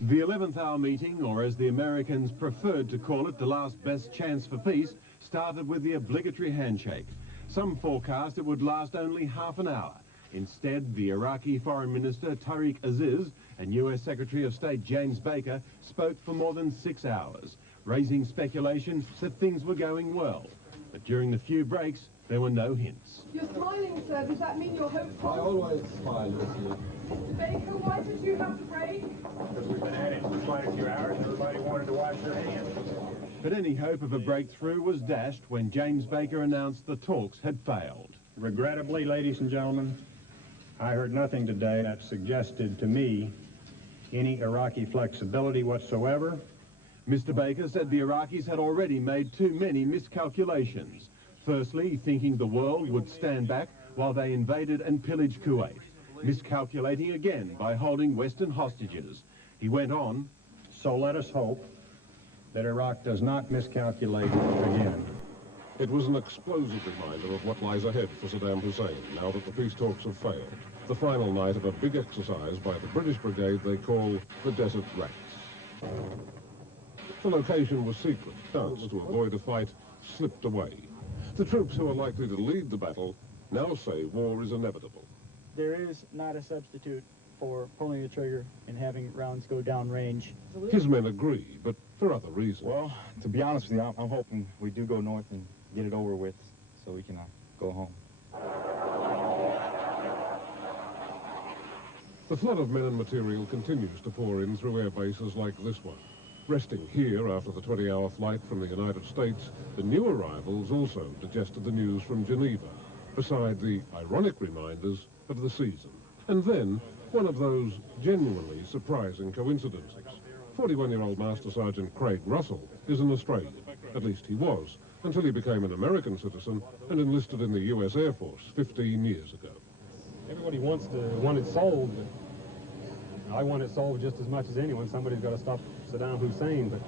The 11th hour meeting, or as the Americans preferred to call it, the last best chance for peace, started with the obligatory handshake. Some forecast it would last only half an hour. Instead, the Iraqi Foreign Minister Tariq Aziz and US Secretary of State James Baker spoke for more than 6 hours, raising speculation that things were going well. But during the few breaks, there were no hints. You're smiling, sir. Does that mean you're hopeful? I always smile with you. Mr. Baker, why did you have to break? Because we've been at it for quite a few hours and everybody wanted to wash their hands. But any hope of a breakthrough was dashed when James Baker announced the talks had failed. Regrettably, ladies and gentlemen, I heard nothing today that suggested to me any Iraqi flexibility whatsoever. Mr. Baker said the Iraqis had already made too many miscalculations. Firstly, thinking the world would stand back while they invaded and pillaged Kuwait. Miscalculating again by holding Western hostages. He went on, So let us hope that Iraq does not miscalculate again. It was an explosive reminder of what lies ahead for Saddam Hussein, now that the peace talks have failed. The final night of a big exercise by the British brigade they call the Desert Rats. The location was secret. Chance to avoid a fight slipped away. The troops who are likely to lead the battle now say war is inevitable. There is not a substitute for pulling the trigger and having rounds go down range. His men agree, but for other reasons. Well, to be honest with you, I'm hoping we do go north and get it over with so we can go home. The flood of men and material continues to pour in through air bases like this one. Resting here after the 20-hour flight from the United States, the new arrivals also digested the news from Geneva, beside the ironic reminders of the season. And then, one of those genuinely surprising coincidences. 41-year-old Master Sergeant Craig Russell is an Australian. At least he was, until he became an American citizen and enlisted in the US Air Force 15 years ago. Everybody wants it solved, but I want it solved just as much as anyone. Somebody's got to stop Saddam Hussein, but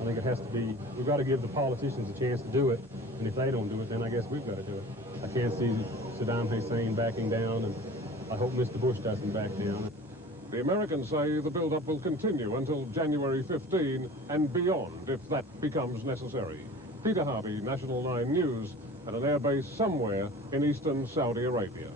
I think it has to be, we've got to give the politicians a chance to do it, and if they don't do it, then I guess we've got to do it. I can't see Saddam Hussein backing down, and I hope Mr. Bush doesn't back down. The Americans say the build-up will continue until January 15 and beyond, if that becomes necessary. Peter Harvey, National 9 News, at an airbase somewhere in eastern Saudi Arabia.